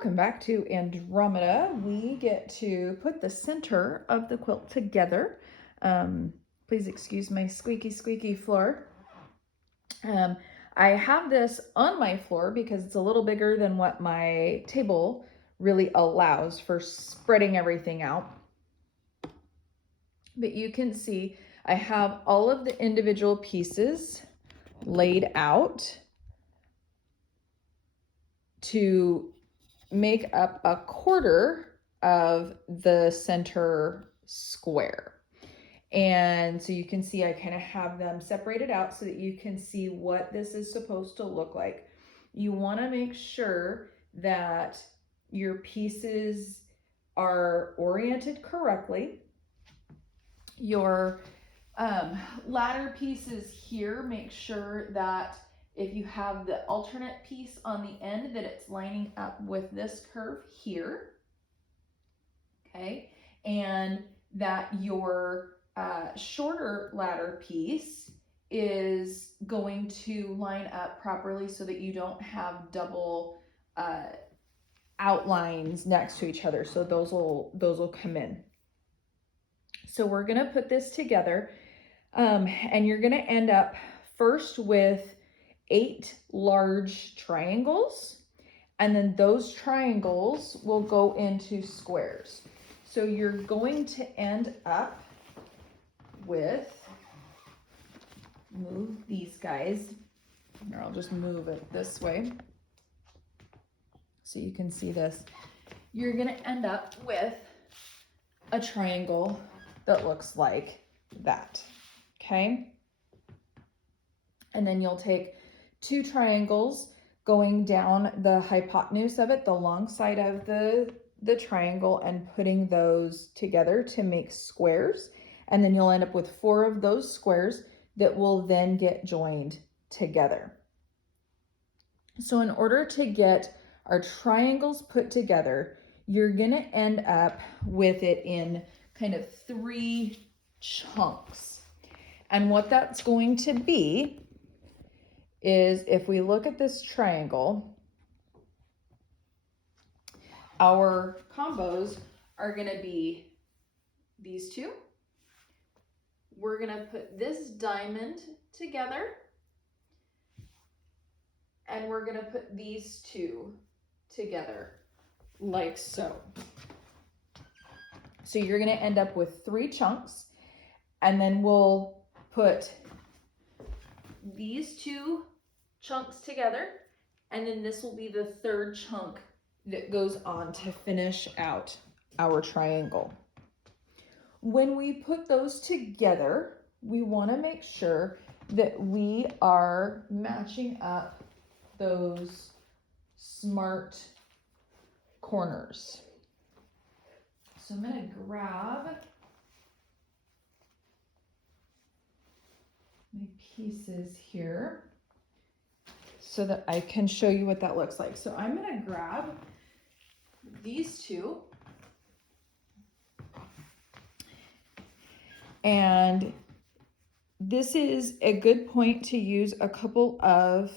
Welcome back to Andromeda. We get to put the center of the quilt together. Please excuse my squeaky floor. I have this on my floor because it's a little bigger than what my table really allows for spreading everything out. But you can see I have all of the individual pieces laid out to make up a quarter of the center square. And so you can see I kind of have them separated out so that you can see what this is supposed to look like. You want to make sure that your pieces are oriented correctly. Your ladder pieces here, make sure that if you have the alternate piece on the end, that it's lining up with this curve here, okay? And that your shorter ladder piece is going to line up properly so that you don't have double outlines next to each other. So those will come in. So we're gonna put this together, and you're gonna end up first with 8 large triangles, and then those triangles will go into squares. So you're going to end up with, move these guys, or I'll just move it this way so you can see this. You're gonna end up with a triangle that looks like that, okay? And then you'll take 2 triangles going down the hypotenuse of it, the long side of the triangle, and putting those together to make squares. And then you'll end up with 4 of those squares that will then get joined together. So in order to get our triangles put together, you're gonna end up with it in kind of 3 chunks. And what that's going to be is, if we look at this triangle, our combos are gonna be these 2. We're gonna put this diamond together, and we're gonna put these 2 together like so. So you're gonna end up with 3 chunks, and then we'll put these 2 chunks together, and then this will be the 3rd chunk that goes on to finish out our triangle. When we put those together, we want to make sure that we are matching up those smart corners. So I'm going to grab my pieces here so that I can show you what that looks like. So I'm going to grab these 2, and this is a good point to use a couple of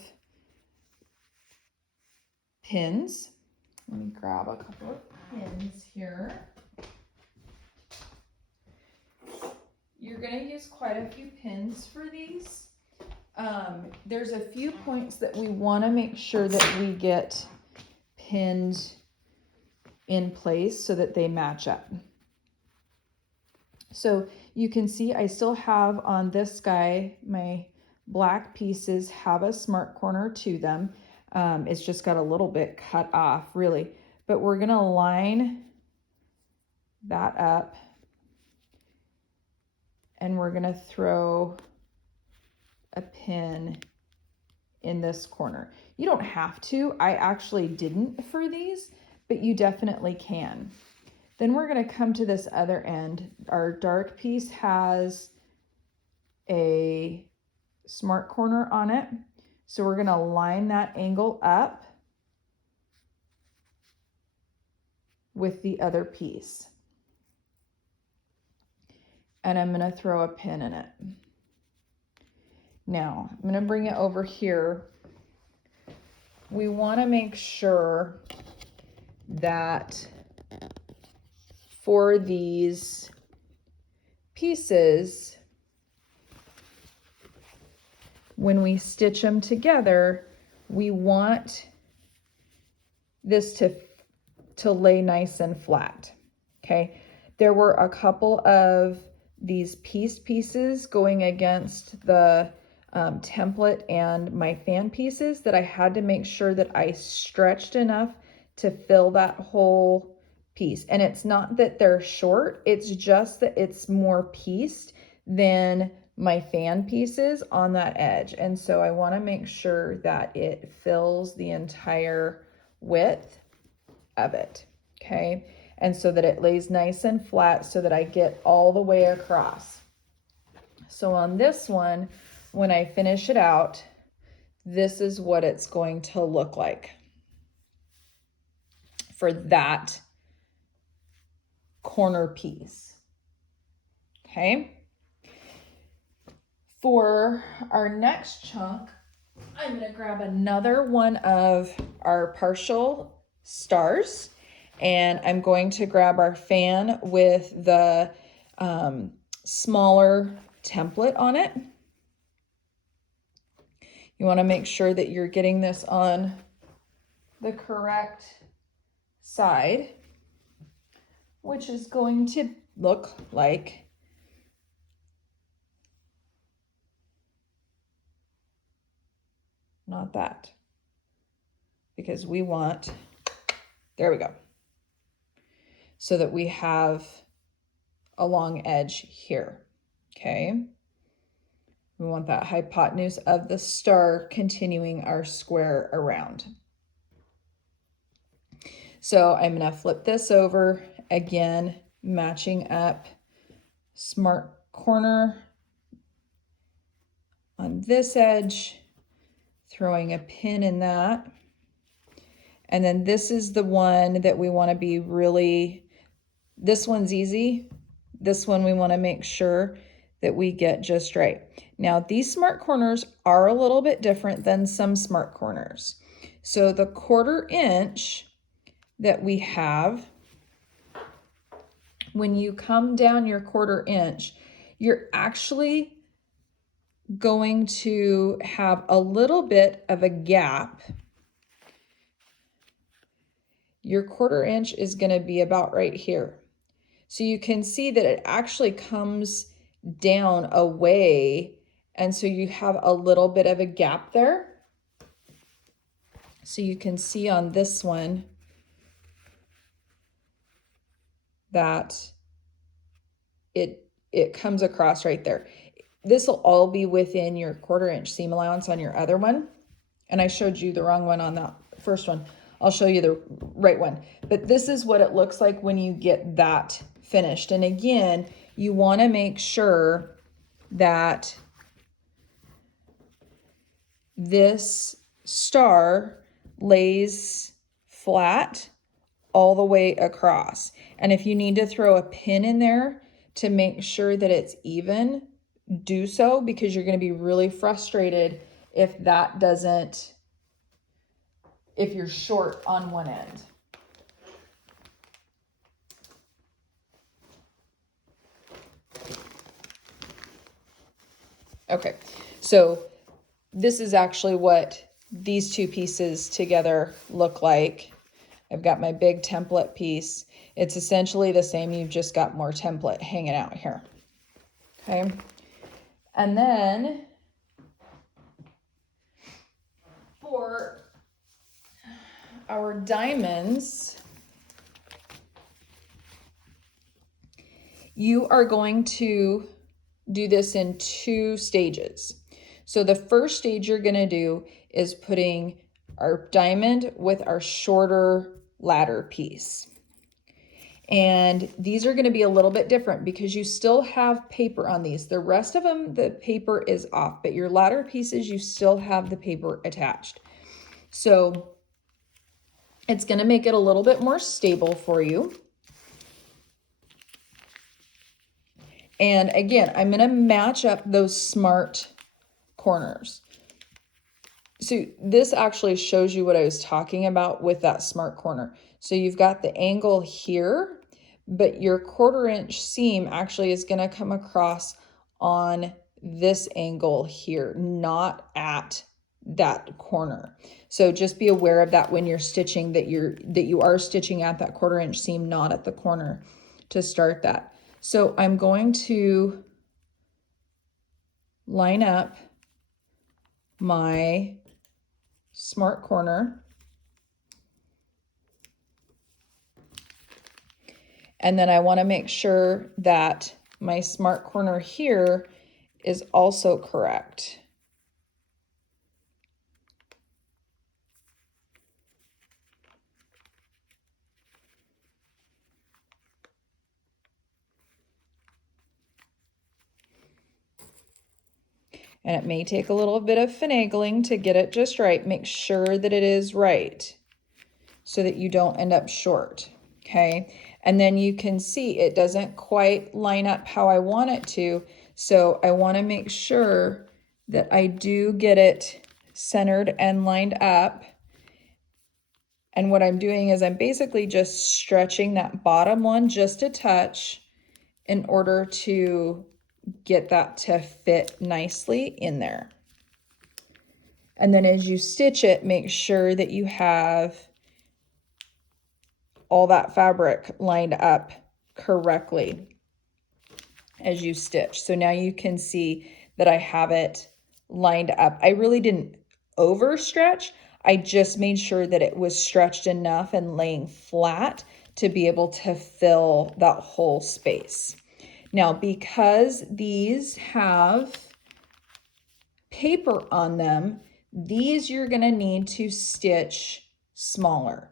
pins. Let me grab a couple of pins here. You're going to use quite a few pins for these. There's a few points that we want to make sure that we get pinned in place so that they match up. So you can see I still have on this guy, my black pieces have a smart corner to them. It's just got a little bit cut off, really. But we're going to line that up, and we're going to throw a pin in this corner. You don't have to. I actually didn't for these, but you definitely can. Then we're going to come to this other end. Our dark piece has a smart corner on it. So we're going to line that angle up with the other piece. And I'm going to throw a pin in it. Now, I'm going to bring it over here. We want to make sure that for these pieces, when we stitch them together, we want this to lay nice and flat. Okay, there were a couple of these pieced pieces going against the template and my fan pieces that I had to make sure that I stretched enough to fill that whole piece. And it's not that they're short, it's just that it's more pieced than my fan pieces on that edge. And so I want to make sure that it fills the entire width of it. Okay, and so that it lays nice and flat so that I get all the way across. So on this one, when I finish it out, this is what it's going to look like for that corner piece. Okay, for our next chunk, I'm going to grab another one of our partial stars, and I'm going to grab our fan with the smaller template on it. You want to make sure that you're getting this on the correct side, which is going to look like not that, because we want, there we go, so that we have a long edge here. Okay, we want that hypotenuse of the star continuing our square around. So I'm going to flip this over again, matching up smart corner on this edge, throwing a pin in that. And then this is the one that we want to be really, this one's easy. This one we want to make sure that we get just right. Now these smart corners are a little bit different than some smart corners. So the 1/4 inch that we have, when you come down your 1/4 inch, you're actually going to have a little bit of a gap. Your 1/4 inch is going to be about right here. So you can see that it actually comes down away, and so you have a little bit of a gap there. So you can see on this one that it comes across right there. This will all be within your 1/4 inch seam allowance on your other one. And I showed you the wrong one on that first one. I'll show you the right one. But this is what it looks like when you get that finished. And again, you want to make sure that this star lays flat all the way across. And if you need to throw a pin in there to make sure that it's even, do so, because you're going to be really frustrated if that doesn't, if you're short on one end. Okay, so this is actually what these two pieces together look like. I've got my big template piece. It's essentially the same, you've just got more template hanging out here. Okay, and then for our diamonds, you are going to do this in 2 stages. So the first stage you're going to do is putting our diamond with our shorter ladder piece. And these are going to be a little bit different because you still have paper on these. The rest of them, the paper is off, but your ladder pieces, you still have the paper attached. So it's going to make it a little bit more stable for you. And again, I'm going to match up those smart corners. So this actually shows you what I was talking about with that smart corner. So you've got the angle here, but your 1/4 inch seam actually is going to come across on this angle here, not at that corner. So just be aware of that when you're stitching, that you are stitching at that 1/4 inch seam, not at the corner to start that. So I'm going to line up my smart corner, and then I want to make sure that my smart corner here is also correct. And it may take a little bit of finagling to get it just right. Make sure that it is right so that you don't end up short, okay? And then you can see it doesn't quite line up how I want it to, so I want to make sure that I do get it centered and lined up. And what I'm doing is I'm basically just stretching that bottom one just a touch in order to get that to fit nicely in there. And then as you stitch it, make sure that you have all that fabric lined up correctly as you stitch. So now you can see that I have it lined up. I really didn't overstretch. I just made sure that it was stretched enough and laying flat to be able to fill that whole space. Now, because these have paper on them, these you're going to need to stitch smaller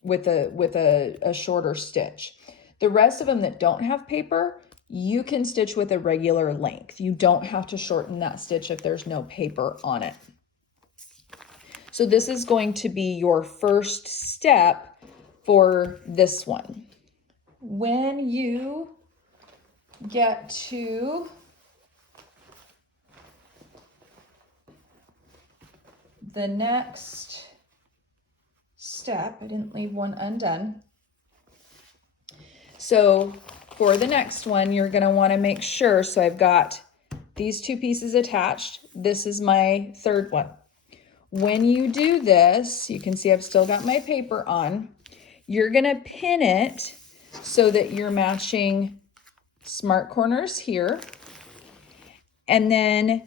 with a shorter stitch. The rest of them that don't have paper, you can stitch with a regular length. You don't have to shorten that stitch if there's no paper on it. So this is going to be your first step for this one. When you get to the next step, I didn't leave one undone. So for the next one, you're going to want to make sure, so I've got these 2 pieces attached. This is my third one. When you do this, you can see I've still got my paper on. You're going to pin it so that you're matching smart corners here. And then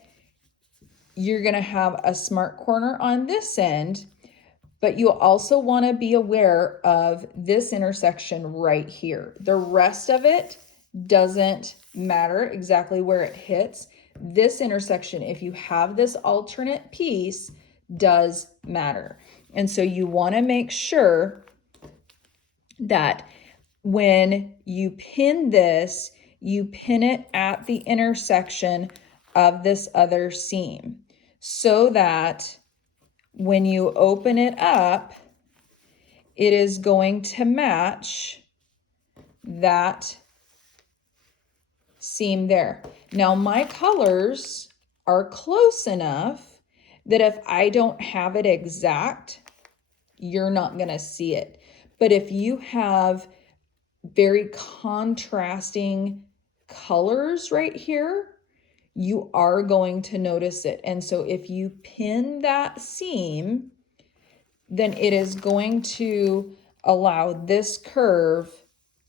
you're going to have a smart corner on this end, but you'll also want to be aware of this intersection right here. The rest of it doesn't matter exactly where it hits. This intersection, if you have this alternate piece, does matter. And so you want to make sure that when you pin this, you pin it at the intersection of this other seam so that when you open it up, it is going to match that seam there. Now my colors are close enough that if I don't have it exact, you're not going to see it. But if you have very contrasting colors right here, you are going to notice it. And so if you pin that seam, then it is going to allow this curve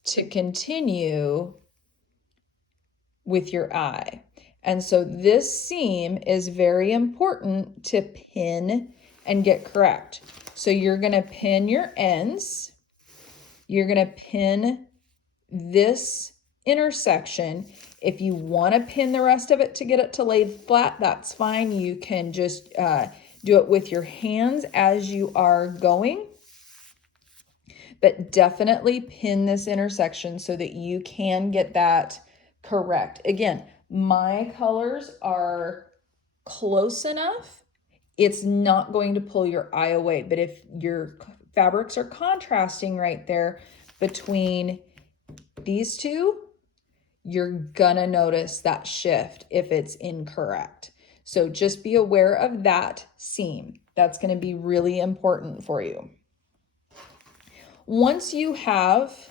to continue with your eye. And so this seam is very important to pin and get correct. So you're going to pin your ends. You're going to pin this intersection. If you want to pin the rest of it to get it to lay flat, that's fine. You can just do it with your hands as you are going. But definitely pin this intersection so that you can get that correct. Again, my colors are close enough. It's not going to pull your eye away. But if your fabrics are contrasting right there between these two, you're gonna notice that shift if it's incorrect. So just be aware of that seam. That's going to be really important for you. Once you have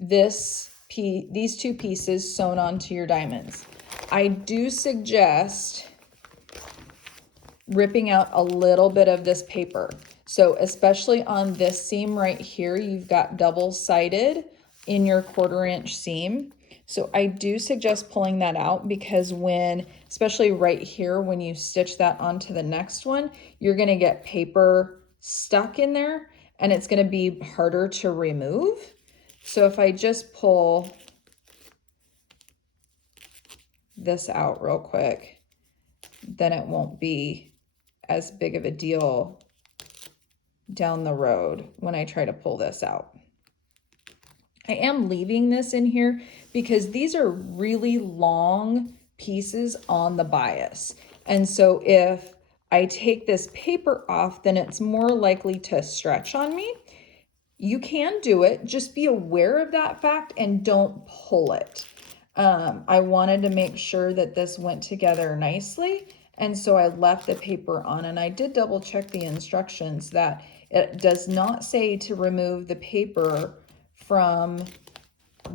these two pieces sewn onto your diamonds, I do suggest ripping out a little bit of this paper. So especially on this seam right here, you've got double-sided in your 1/4 inch seam. So I do suggest pulling that out, because especially right here, when you stitch that onto the next one, you're gonna get paper stuck in there and it's gonna be harder to remove. So if I just pull this out real quick, then it won't be as big of a deal down the road when I try to pull this out. I am leaving this in here because these are really long pieces on the bias. And so if I take this paper off, then it's more likely to stretch on me. You can do it, just be aware of that fact and don't pull it. I wanted to make sure that this went together nicely, and so I left the paper on, and I did double check the instructions that it does not say to remove the paper from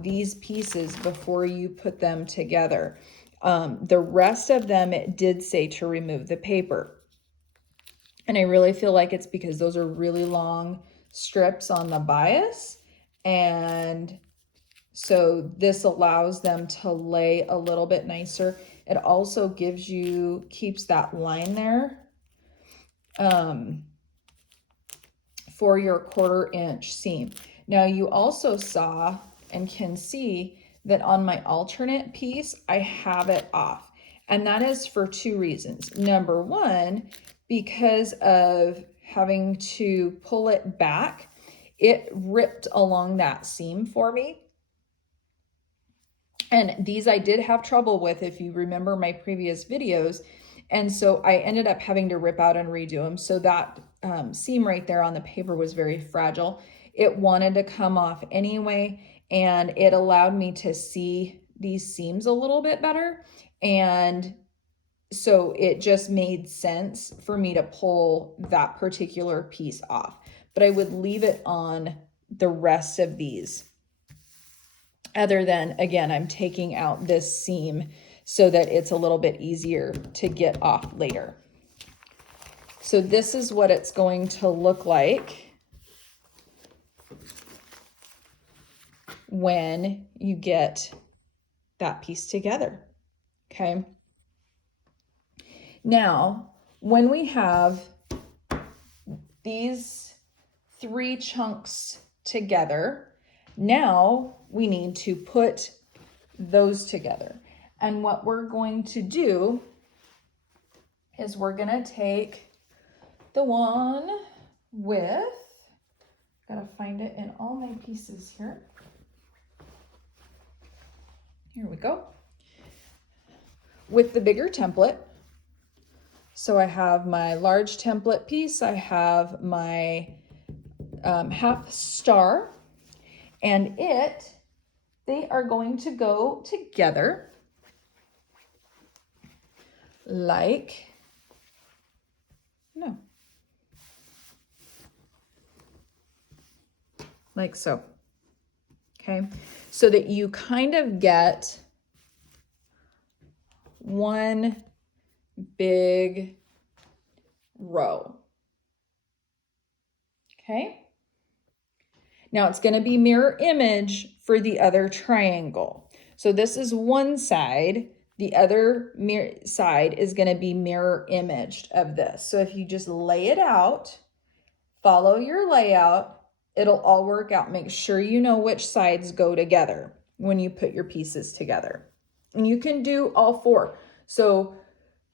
these pieces before you put them together. The rest of them, it did say to remove the paper. And I really feel like it's because those are really long strips on the bias, and so this allows them to lay a little bit nicer. It also keeps that line there for your 1/4 inch seam. Now you also saw and can see that on my alternate piece, I have it off. And that is for 2 reasons. Number 1, because of having to pull it back, it ripped along that seam for me. And these I did have trouble with, if you remember my previous videos. And so I ended up having to rip out and redo them. So that seam right there on the paper was very fragile. It wanted to come off anyway, and it allowed me to see these seams a little bit better. And so it just made sense for me to pull that particular piece off. But I would leave it on the rest of these. Other than, again, I'm taking out this seam so that it's a little bit easier to get off later. So this is what it's going to look like when you get that piece together, okay? Now, when we have these 3 chunks together, now we need to put those together. And what we're going to do is we're going to take the one with, gotta find it in all my pieces here. Here we go. With the bigger template. So I have my large template piece, I have my half star, and they are going to go together like so, okay? So that you kind of get one big row, okay? Now it's going to be mirror image for the other triangle. So this is one side, the other side is going to be mirror imaged of this. So if you just lay it out, follow your layout, it'll all work out. Make sure you know which sides go together when you put your pieces together. And you can do all 4. So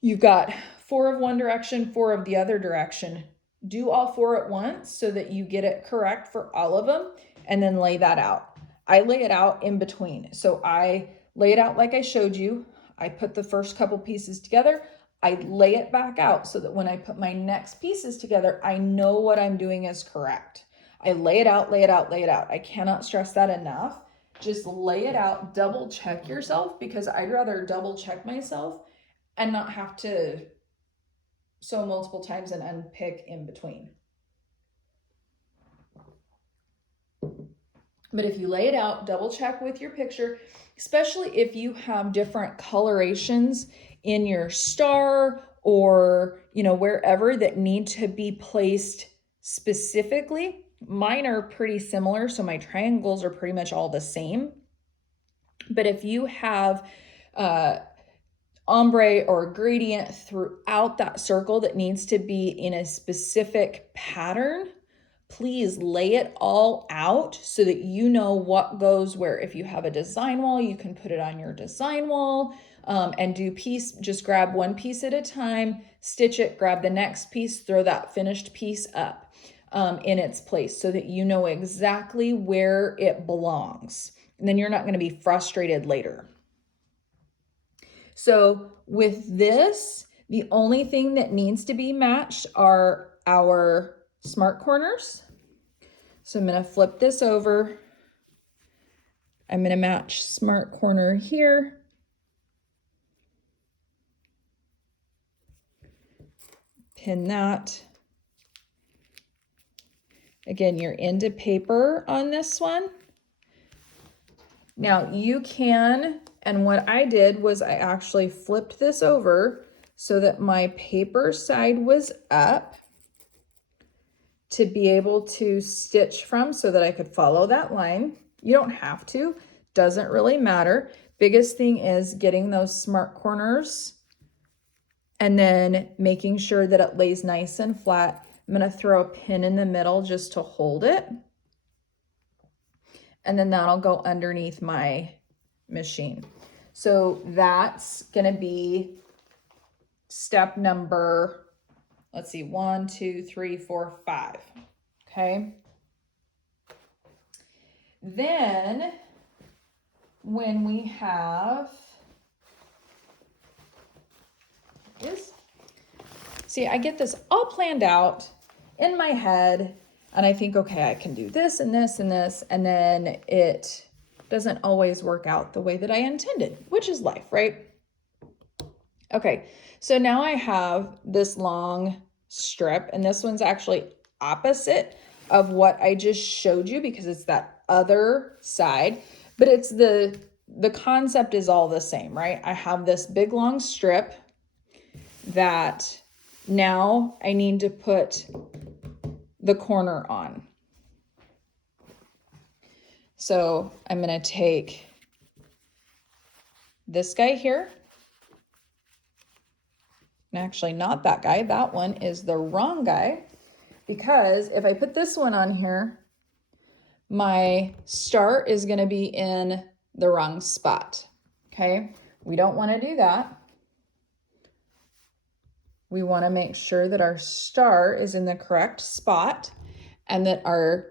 you've got 4 of one direction, 4 of the other direction. Do all 4 at once so that you get it correct for all of them, and then lay that out. I lay it out in between. So I lay it out like I showed you. I put the first couple pieces together. I lay it back out so that when I put my next pieces together, I know what I'm doing is correct. I lay it out, lay it out, lay it out. I cannot stress that enough. Just lay it out, double check yourself, because I'd rather double check myself and not have to sew multiple times and unpick in between. But if you lay it out, double check with your picture, especially if you have different colorations in your star or, you know, wherever that need to be placed specifically. Mine are pretty similar, so my triangles are pretty much all the same. But if you have ombre or gradient throughout that circle that needs to be in a specific pattern, please lay it all out so that you know what goes where. If you have a design wall, you can put it on your design wall and do just grab one piece at a time, stitch it, grab the next piece, throw that finished piece up in its place so that you know exactly where it belongs. And then you're not going to be frustrated later. So with this, the only thing that needs to be matched are our smart corners. So I'm going to flip this over. I'm going to match smart corner here. Pin that. Again, you're into paper on this one. Now you can, and what I did was I actually flipped this over so that my paper side was up to be able to stitch from so that I could follow that line. You don't have to, doesn't really matter. Biggest thing is getting those smart corners and then making sure that it lays nice and flat. I'm gonna throw a pin in the middle just to hold it. And then that'll go underneath my machine. So that's gonna be step number, let's see, 1, 2, 3, 4, 5, okay? Then when we have, see, I get this all planned out in my head and I think, okay, I can do this and this and this, and then it doesn't always work out the way that I intended, which is life, right? Okay, so now I have this long strip, and this one's actually opposite of what I just showed you because it's that other side, but it's the concept is all the same, right? I have this big long strip that now I need to put the corner on. So I'm going to take this guy here. And actually not that guy. That one is the wrong guy, because if I put this one on here, my star is going to be in the wrong spot. Okay. We don't want to do that. We want to make sure that our star is in the correct spot and that our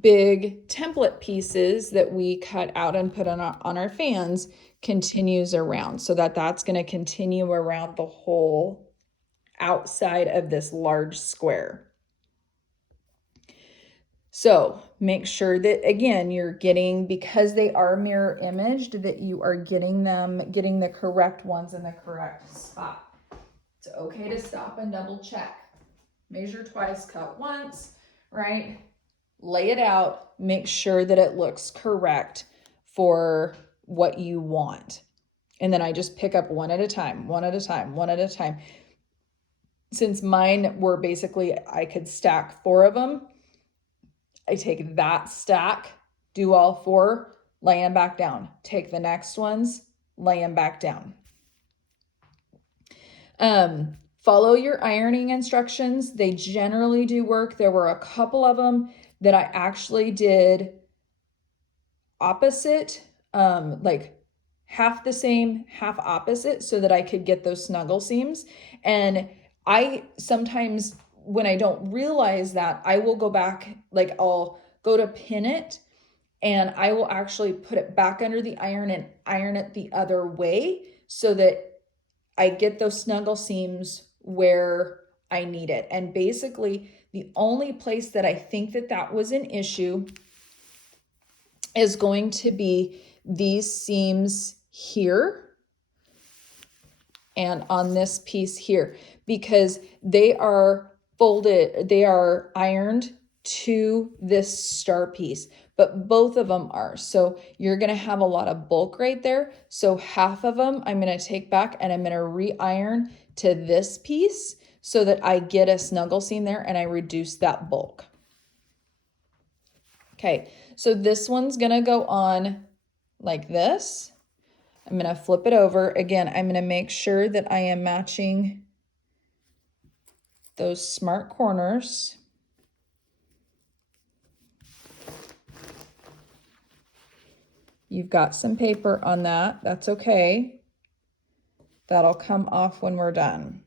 big template pieces that we cut out and put on our fans continues around, so that that's going to continue around the whole outside of this large square. So make sure that, again, you're getting, because they are mirror imaged, that you are getting the correct ones in the correct spot. It's okay to stop and double check. Measure twice, cut once, right? Lay it out, make sure that it looks correct for what you want. And then I just pick up one at a time, one at a time, one at a time. Since mine were basically, I could stack 4 of them, I take that stack, do all 4, lay them back down. Take the next ones, lay them back down. Follow your ironing instructions. They generally do work. There were a couple of them that I actually did opposite, like half the same, half opposite, so that I could get those snuggle seams. And I sometimes, when I don't realize that, I will go back, like I'll go to pin it and I will actually put it back under the iron and iron it the other way so that I get those snuggle seams where I need it. And basically the only place that I think that was an issue is going to be these seams here. and on this piece here, because they are folded, they are ironed to this star piece, but both of them are. So you're gonna have a lot of bulk right there. So half of them I'm gonna take back and I'm gonna re-iron to this piece so that I get a snuggle seam there and I reduce that bulk. Okay, so this one's gonna go on like this. I'm gonna flip it over. Again, I'm gonna make sure that I am matching those smart corners. You've got some paper on that, that's okay. That'll come off when we're done.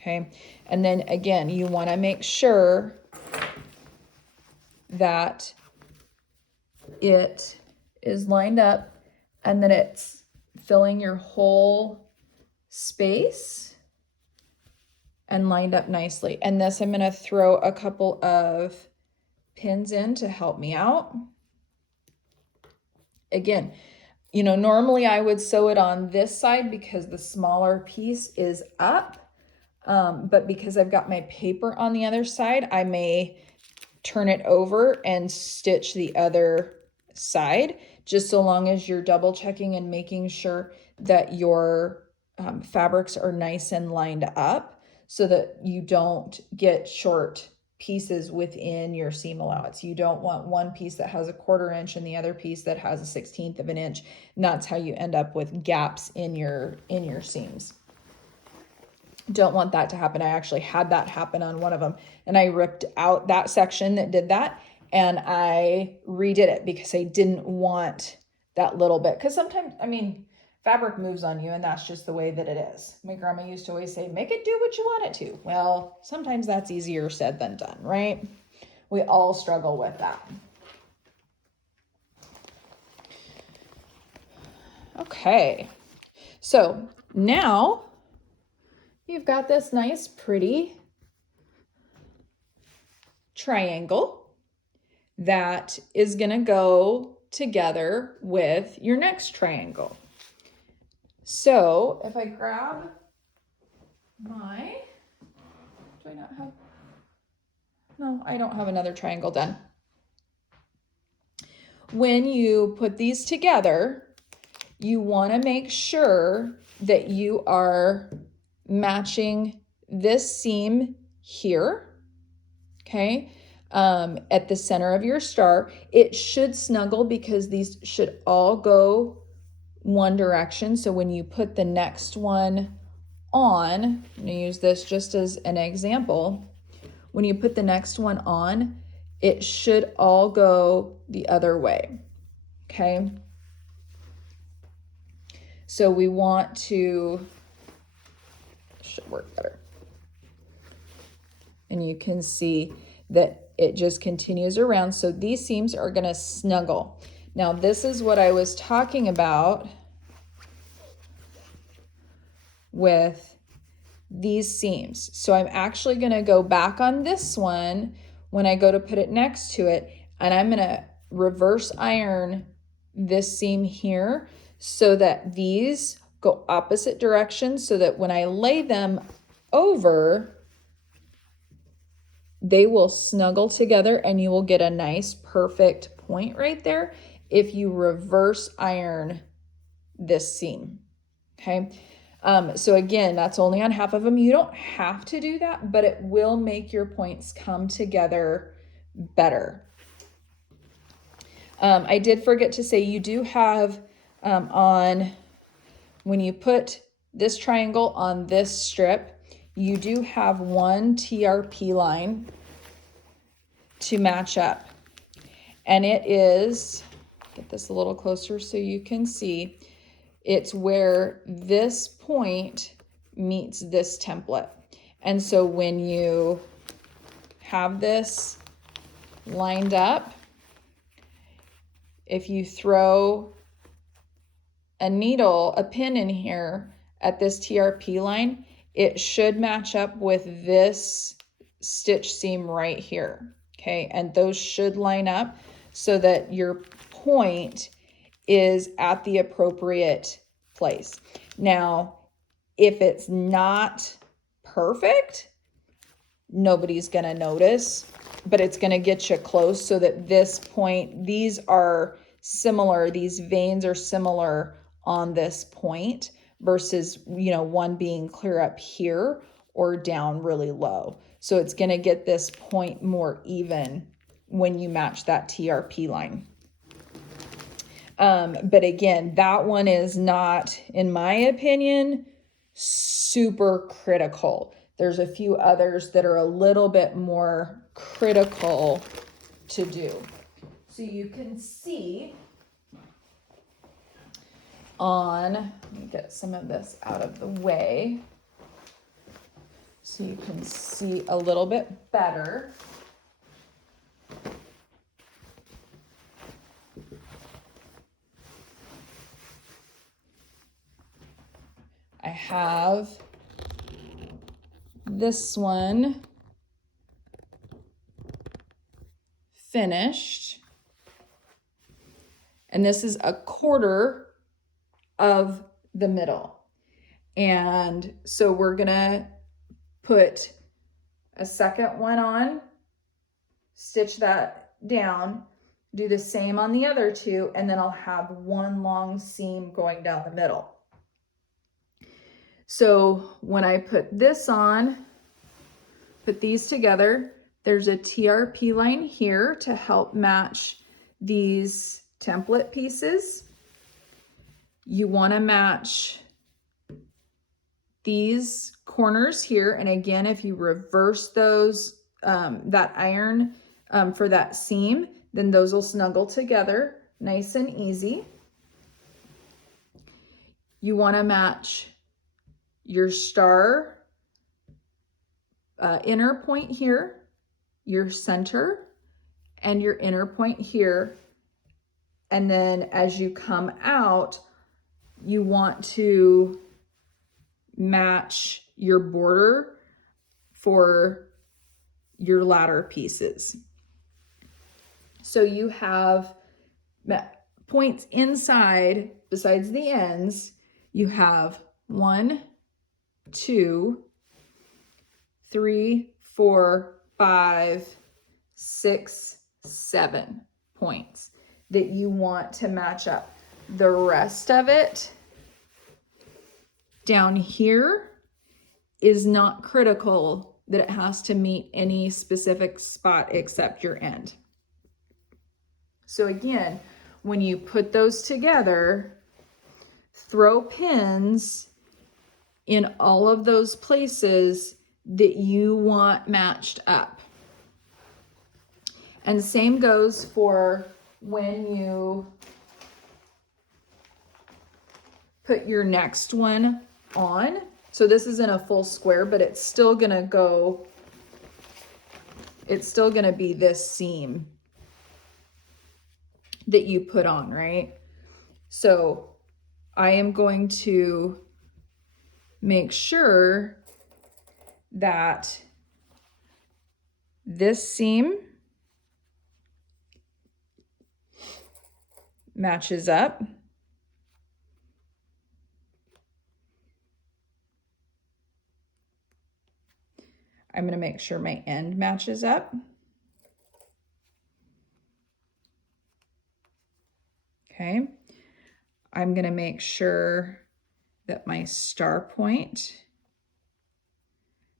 Okay, and then again, you wanna make sure that it is lined up and that it's filling your whole space and lined up nicely. And this, I'm gonna throw a couple of pins in to help me out. Again, you know, normally I would sew it on this side because the smaller piece is up, but because I've got my paper on the other side, I may turn it over and stitch the other side, just so long as you're double checking and making sure that your fabrics are nice and lined up so that you don't get short pieces within your seam allowance. You don't want one piece that has a 1/4 inch and the other piece that has a 1/16 of an inch. And that's how you end up with gaps in your seams. Don't want that to happen. I actually had that happen on one of them, and I ripped out that section that did that and I redid it because I didn't want that little bit. Because sometimes, I mean, fabric moves on you and that's just the way that it is. My grandma used to always say, make it do what you want it to. Well, sometimes that's easier said than done, right? We all struggle with that. Okay, so now you've got this nice, pretty triangle that is gonna go together with your next triangle. So if I grab my, do I not have, no, I don't have another triangle done. When you put these together, you wanna make sure that you are matching this seam here, okay? At the center of your star. It should snuggle because these should all go one direction. So when you put the next one on, I'm gonna use this just as an example. When you put the next one on, it should all go the other way, okay? So we want to, should work better. And you can see that it just continues around. So these seams are gonna snuggle. Now this is what I was talking about with these seams. So I'm actually gonna go back on this one when I go to put it next to it, and I'm gonna reverse iron this seam here so that these go opposite directions so that when I lay them over, they will snuggle together and you will get a nice perfect point right there if you reverse iron this seam, okay? So again, that's only on half of them. You don't have to do that, but it will make your points come together better. I did forget to say you do have on, when you put this triangle on this strip, you do have one TRP line to match up. And it is, get this a little closer so you can see, it's where this point meets this template. And so when you have this lined up, if you throw a needle, a pin in here at this TRP line, it should match up with this stitch seam right here, okay? And those should line up so that your point is at the appropriate place. Now, if it's not perfect, nobody's gonna notice, but it's gonna get you close so that this point, these are similar, these veins are similar on this point versus, you know, one being clear up here or down really low. So it's gonna get this point more even when you match that TRP line. But again, that one is not, in my opinion, super critical. There's a few others that are a little bit more critical to do. So you can see on, let me get some of this out of the way so you can see a little bit better. I have this one finished, and this is a quarter of the middle. And so we're gonna put a second one on, stitch that down, do the same on the other two, and then I'll have one long seam going down the middle. So when I put this on, put these together, there's a TRP line here to help match these template pieces. You want to match these corners here. And again, if you reverse those, that iron for that seam, then those will snuggle together nice and easy. You want to match your star inner point here, your center, and your inner point here. And then as you come out, you want to match your border for your ladder pieces. So you have points inside, besides the ends, you have 1, 2, 3, 4, 5, 6, 7 points that you want to match up. The rest of it down here is not critical that it has to meet any specific spot except your end. So again, when you put those together, throw pins in all of those places that you want matched up. And same goes for when you put your next one on. So this isn't a full square, but it's still gonna go, it's still gonna be this seam that you put on, right? So I am going to make sure that this seam matches up. I'm going to make sure my end matches up. Okay. I'm going to make sure that my star point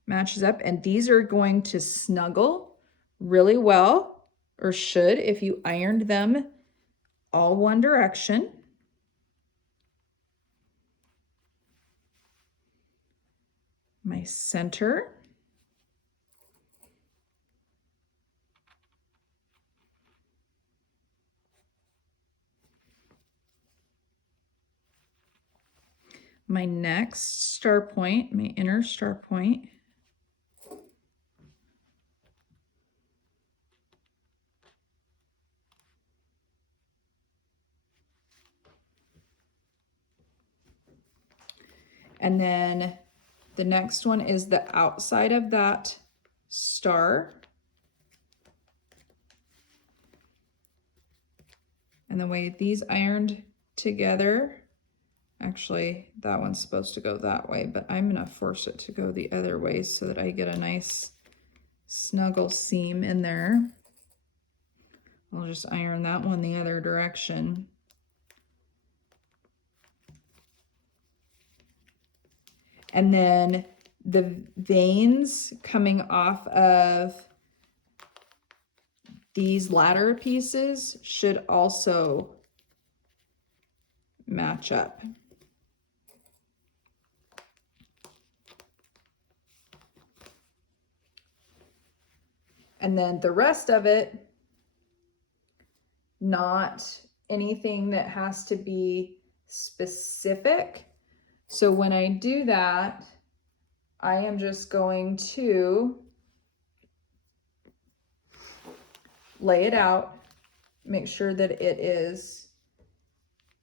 matches up, and these are going to snuggle really well, or should if you ironed them all one direction. My center. My next star point, my inner star point. And then the next one is the outside of that star. And the way these ironed together, actually that one's supposed to go that way, but I'm gonna force it to go the other way so that I get a nice snuggle seam in there. I'll just iron that one the other direction. And then the veins coming off of these ladder pieces should also match up. And then the rest of it, not anything that has to be specific. So when I do that, I am just going to lay it out, make sure that it is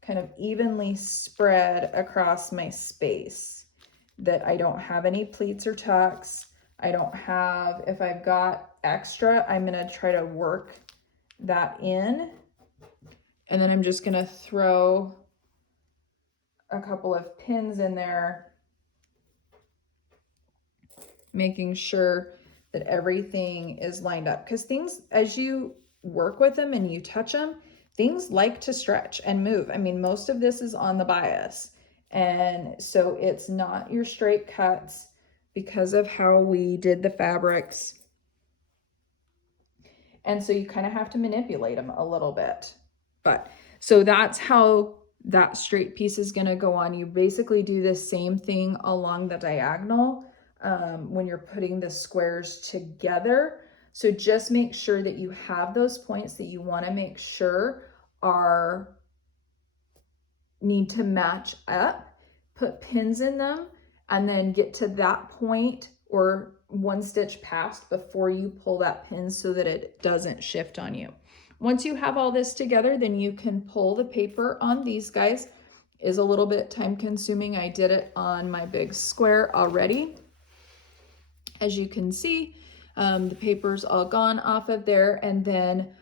kind of evenly spread across my space, that I don't have any pleats or tucks. I don't have, if I've got extra, I'm gonna try to work that in. And then I'm just gonna throw a couple of pins in there, making sure that everything is lined up. Because things, as you work with them and you touch them, things like to stretch and move. I mean, most of this is on the bias. And so it's not your straight cuts because of how we did the fabrics. And so you kind of have to manipulate them a little bit. But so that's how that straight piece is going to go on. You basically do the same thing along the diagonal when you're putting the squares together. So just make sure that you have those points that you want to make sure need to match up. Put pins in them and then get to that point or one stitch past before you pull that pin so that it doesn't shift on you. Once you have all this together, then you can pull the paper on these guys. Is a little bit time consuming. I did it on my big square already. As you can see, the paper's all gone off of there. And then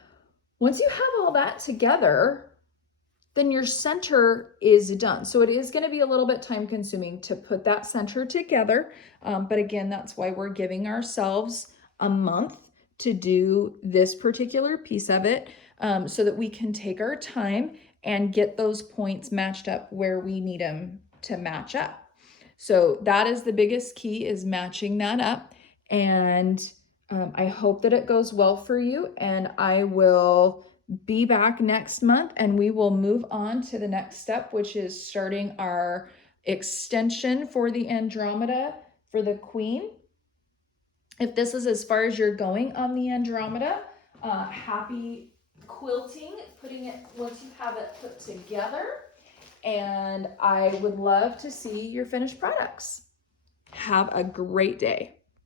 once you have all that together, then your center is done. So it is going to be a little bit time consuming to put that center together. But again, that's why we're giving ourselves a month to do this particular piece of it, so that we can take our time and get those points matched up where we need them to match up. So that is the biggest key, is matching that up. And I hope that it goes well for you, and I will be back next month and we will move on to the next step, which is starting our extension for the Andromeda for the Queen. If this is as far as you're going on the Andromeda, happy quilting, putting it once you have it put together. And I would love to see your finished products. Have a great day.